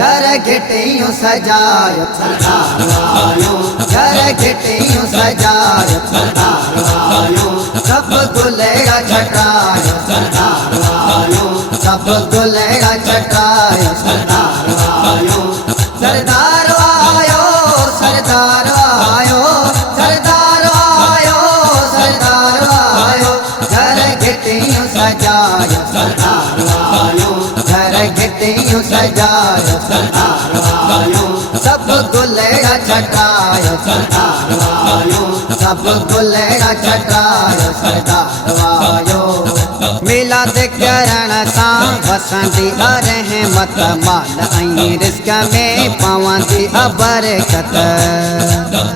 घर घिटियूं सजायो सरदार आयो, घर घिटियूं सजायो सरदार आयो, सब गुलेड़ा छटायो सरदार आयो, सब गुलेड़ा छटायो सरदार आयो, सरदार आयो, सरदार आयो, सरदार आयो, सरदार आयो, घर घिटियूं सजायो सरदार आयो, घर घिटियूं सजायो सरदार आयो, सब गुलेड़ा छटायो सरदार आयो, सब गुलेड़ा छटायो सरदार आयो। मिलाद करण सां वसंदी रहमत माल ऐं रिस्क में पवंदी बरकत।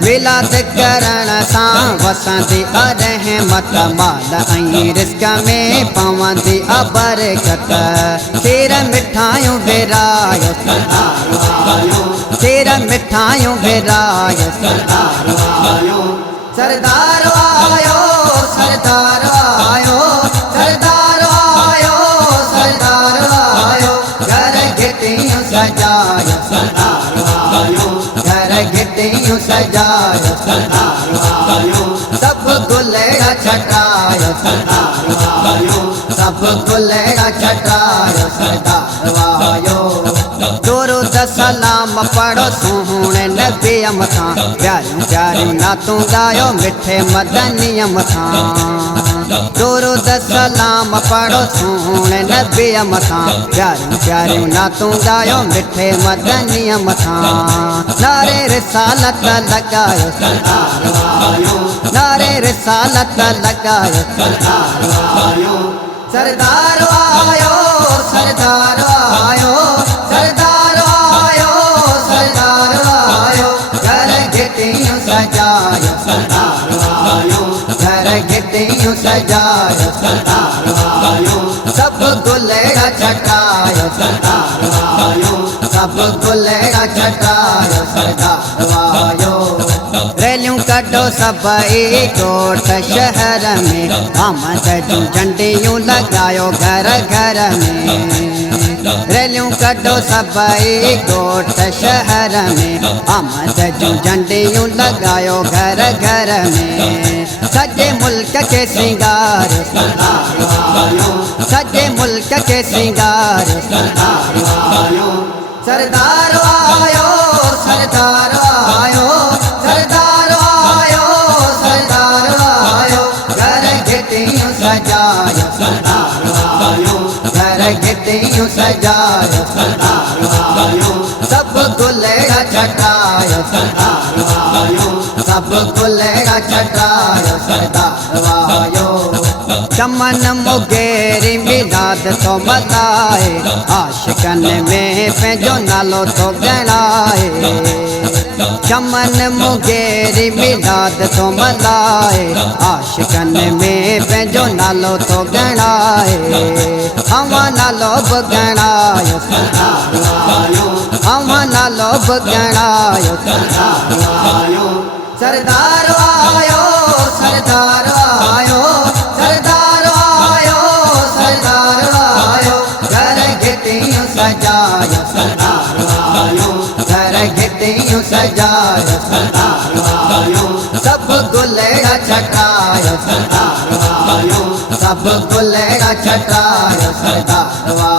मिलाद करण सां वसंदी रहमत माल ऐं रिस्क में पवंदी बरकत। खीर मिठाइयूं विरायो सरदार आयो, खीर मिठाइयूं विरायो सरदार आयो, सरदार आयो, सरदार आयो, सरदार आयो, सरदार आयो, घर घिटियूं सजायो सरदार आयो, घर घिटियूं सजायो सरदार आयो, सब गुलेड़ा छटायो सरदार आयो, सब गुलेड़ा छटायो सरदार आयो। दुरूद सलाम पढ़ो सोहणे नबी मथां, प्यारियूं प्यारियूं नातूं गायो मिठे मदनीअ मथां। दुरूद सलाम पढ़ो सोहणे नबी मथां, प्यारियूं प्यारियूं नातूं गायो मिठे मदनीअ मथां। नारे रिसालत लगायो सरदार आयो, नारे रिसालत लगायो सरदार आयो, सरदार आयो, सरदार आयो, सरदार आयो, सरदार आयो, घर घिटियूं सजायो सरदार आयो, घर घिटियूं सजायो सरदार आयो, सब गुलेड़ा छटायो सरदार आयो, सब गुलेड़ा छटायो सरदार आयो। रैलियूं कढो सभई कोट शहर में, आमद जूं झंडियूं लगायो घर घर में। रैलियूं कढो सभई कोट शहर में, आमद जूं झंडियूं लगायो घर घर में। सॼे मुल्क के सिंगार सरदार आयो, सॼे मुल्क के सिंगार सरदार आयो, सरदार आयो, सरदार आयो, सरदार आयो, सरदार आयो, घर घिटियूं सजायो सरदार आयो, घर घिटियूं सजायो सरदार आयो, सब गुलेड़ा छटायो सरदार आयो, सब गुलेड़ा छटायो सरदार आयो। चमन मुगेरी मिलाद तो मल्हाए, आशिकन में पंहिंजो नालो तो ॻणाए। चमन मुगेरी मिलाद तो मल्हाए, आशिकन में पंहिंजो नालो तो ॻणाए। अवां नालो बि ॻणायो सरदार आयो, अवां नालो बि ॻणायो सरदार आयो, सरदार आयो, सरदार आयो, सरदार आयो, सरदार आयो, घर घिटियूं सजायो सरदार आयो, घर घिटियूं सजायो सरदार आयो, सब गुलेड़ा छटायो सरदार आयो, सब गुलेड़ा छटायो सरदार आयो।